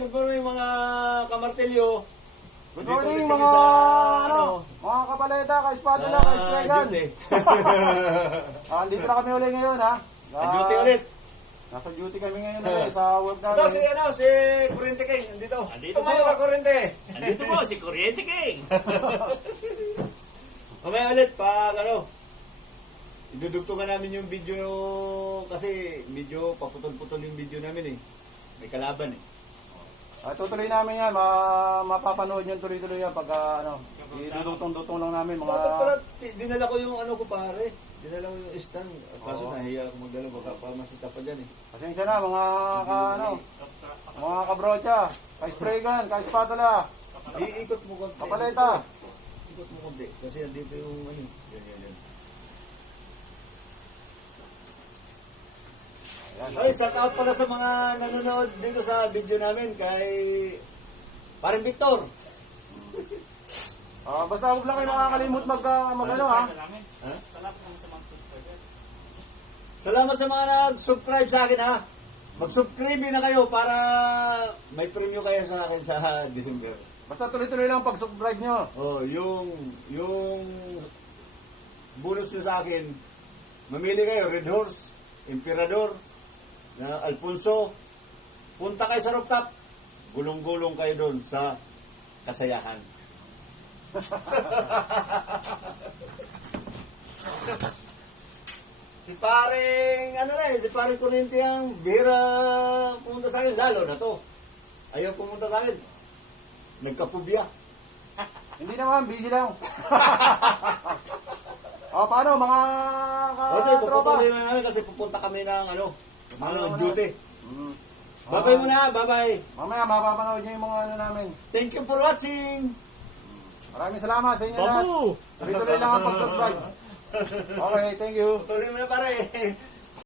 good morning mga kamartelyo. Good Dito morning ulit kami mga sa, mga kapaleta, ka-espadula, ka-estregan. duty. Dito na kami ulit ngayon ha. Duty ulit. Nasa duty kami ngayon ulit sa work Ito si, namin. si Kurente King, andito. Andito Tumayo po. ka, Kurente. Andito po si Kuryente King. Mamaya ulit, pag idudugtungan namin yung video kasi medyo paputol-putol yung video namin eh. May kalaban eh. Tutuloy namin yan, mapapanood yun tuloy-tuloy yan pag idudutong-dutong lang namin mga... Dapat pala, dinala ko yung ko pare. Dinala ko yung stand. Kaso Oo. nahiya ako magdala, baka pa masita pa dyan eh. Pasensya na mga mga kabrocha, ka-espregan, ka-espadula, Iikot mo konti. kapaleta. Ikot mo konti. Kasi dito yung yan. Ay, shout out pala sa mga nanonood dito sa video namin kay Paring Victor. Basta huwag lang kayo makakalimot mag-ano ha. Ha? Salamat sa mga nag-subscribe sa akin ha. Mag-subscribe na kayo para may premyo kayo sa akin sa December. Basta tuloy-tuloy lang pag-subscribe nyo. Oh, yung bonus nyo sa akin, mamili kayo, Red Horse, Emperador, na Alfonso, punta kayo sa rooftop, gulong-gulong kayo doon sa kasayahan. si paring Kurente ang bihira pumunta sa akin, lalo na to. Ayaw pumunta sa akin. Nagkapubya. Hindi naman, busy lang. Paano mga Kasi tropa? puputuloy na namin kasi pupunta kami ng Ano, duty. Mm. Bye-bye muna, bye-bye. Mamaya mapapanood nyo yung mga namin. Thank you for watching. Maraming salamat sa inyo lahat. Babu! Tuloy-tuloy lang ang pag-subscribe. Okay, thank you. Tuloy mo na pare.